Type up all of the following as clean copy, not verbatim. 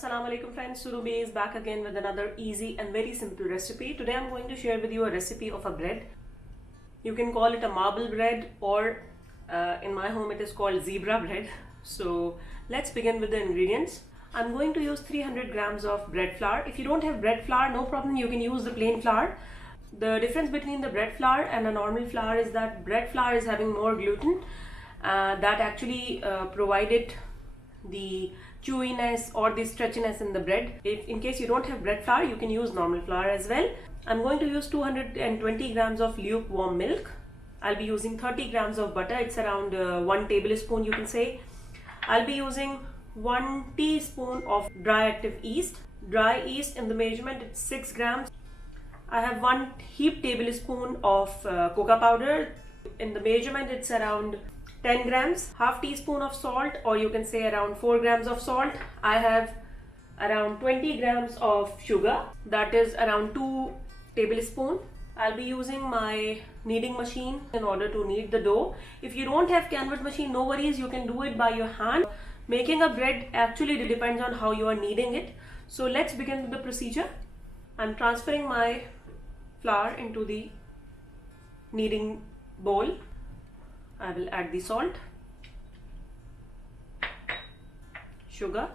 Assalamu alaikum friends, Surubi is back again with another easy and very simple recipe. Today I'm going to share with you a recipe of a bread. You can call it a marble bread or in my home it is called zebra bread. So let's begin with the ingredients. I'm going to use 300 grams of bread flour. If you don't have bread flour, no problem, you can use the plain flour. The difference between the bread flour and a normal flour is that bread flour is having more gluten that actually provided the chewiness or the stretchiness in the bread. If in case you don't have bread flour, you can use normal flour as well. I'm going to use 220 grams of lukewarm milk. I'll be using 30 grams of butter. It's around 1 tablespoon, you can say. I'll be using 1 teaspoon of dry active yeast. Dry yeast in the measurement it's 6 grams. I have 1 heaped tablespoon of cocoa powder. In the measurement it's around 10 grams, half teaspoon of salt, or you can say around 4 grams of salt. I have around 20 grams of sugar, that is around 2 tablespoons. I'll be using my kneading machine in order to knead the dough. If you don't have canvas machine, no worries, you can do it by your hand. Making a bread actually depends on how you are kneading it. So let's begin with the procedure. I'm transferring my flour into the kneading bowl. I will add the salt, sugar,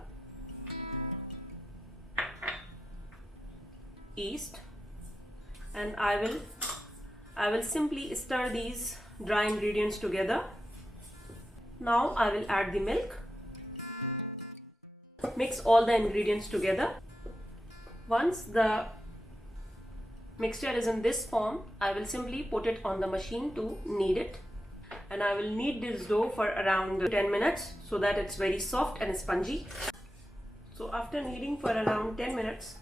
yeast, and I will simply stir these dry ingredients together. Now I will add the milk. Mix all the ingredients together. Once the mixture is in this form, I will simply put it on the machine to knead it. And I will knead this dough for around 10 minutes so that it's very soft and spongy. So after kneading for around 10 minutes,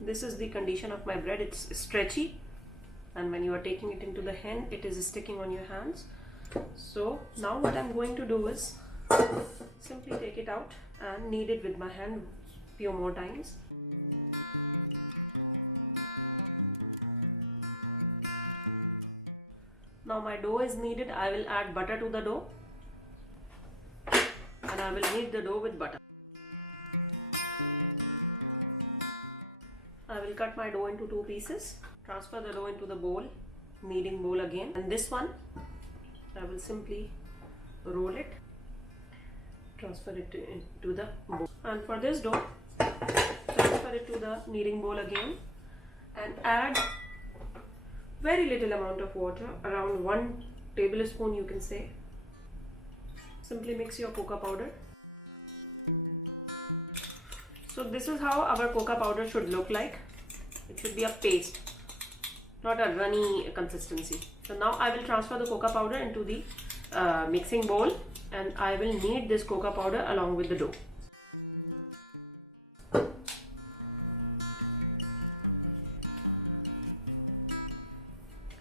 this is the condition of my bread. It's stretchy, and when you are taking it into the hand, it is sticking on your hands. So now what I'm going to do is simply take it out and knead it with my hand few more times. Now my dough is kneaded. I will add butter to the dough and I will knead the dough with butter. I will cut my dough into 2 pieces. Transfer the dough into the bowl, kneading bowl again, and this one I will simply roll it, transfer it into the bowl, and for this dough transfer it to the kneading bowl again and add very little amount of water, around 1 tablespoon you can say. Simply mix your cocoa powder. So this is how our cocoa powder should look like. It should be a paste, not a runny consistency. So now I will transfer the cocoa powder into the mixing bowl and I will knead this cocoa powder along with the dough.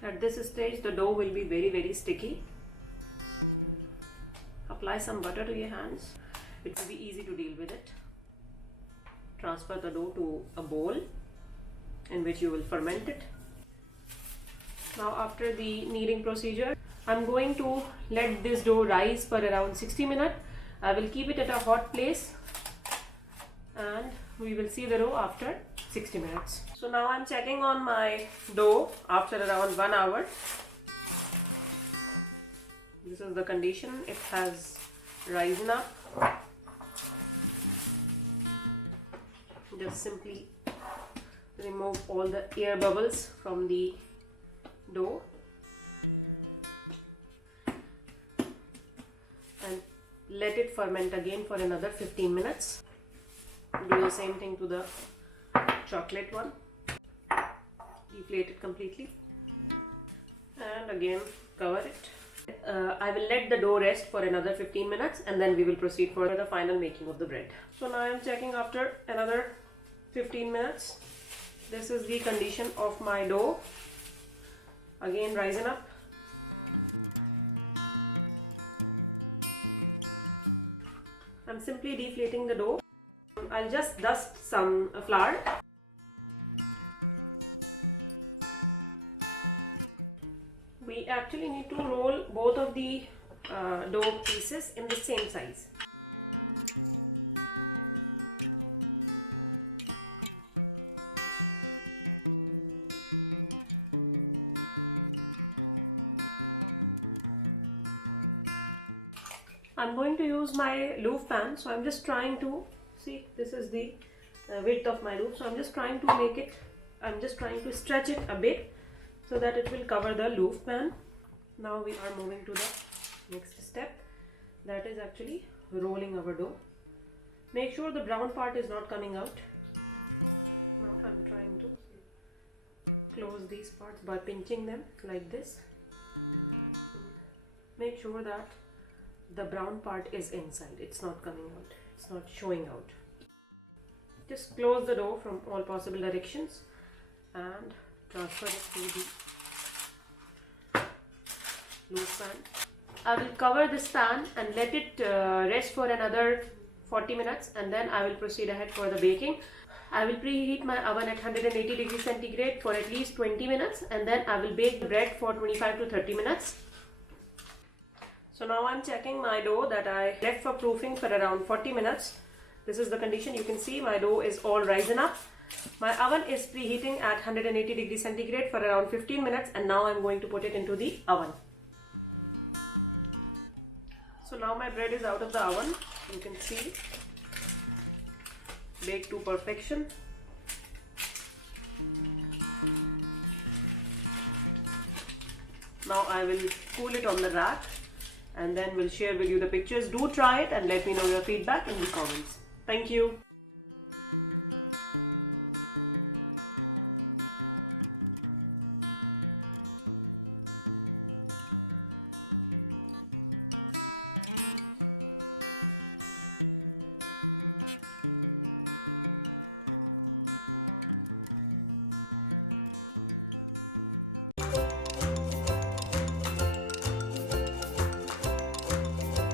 At this stage, the dough will be very sticky. Apply some butter to your hands. It will be easy to deal with it. Transfer the dough to a bowl in which you will ferment it. Now after the kneading procedure, I'm going to let this dough rise for around 60 minutes. I will keep it at a hot place and we will see the dough after 60 minutes. So now I'm checking on my dough after around 1 hour. This is the condition. It has risen up. Just simply remove all the air bubbles from the dough and let it ferment again for another 15 minutes. Do the same thing to the chocolate one. Deflate it completely and again cover it. I will let the dough rest for another 15 minutes and then we will proceed for the final making of the bread. So now I am checking after another 15 minutes. This is the condition of my dough. Again rising up. I'm simply deflating the dough. I'll just dust some flour. We actually need to roll both of the dough pieces in the same size. I'm going to use my loaf pan, so I'm just trying to see, this is the width of my loaf, so I'm just trying to make it, I'm just trying to stretch it a bit so that it will cover the loaf pan. Now we are moving to the next step, that is actually rolling our dough. Make sure the brown part is not coming out. Now I'm trying to close these parts by pinching them like this. Make sure that the brown part is inside, it's not coming out, it's not showing out. Just close the dough from all possible directions and transfer it to the loaf pan. I will cover this pan and let it rest for another 40 minutes, and then I will proceed ahead for the baking. I will preheat my oven at 180 degrees centigrade for at least 20 minutes, and then I will bake the bread for 25 to 30 minutes. So now I'm checking my dough that I left for proofing for around 40 minutes. This is the condition. You can see my dough is all risen up. My oven is preheating at 180 degrees centigrade for around 15 minutes, and now I'm going to put it into the oven. So now my bread is out of the oven. You can see, baked to perfection. Now I will cool it on the rack, and then we'll share with you the pictures. Do try it and let me know your feedback in the comments. Thank you.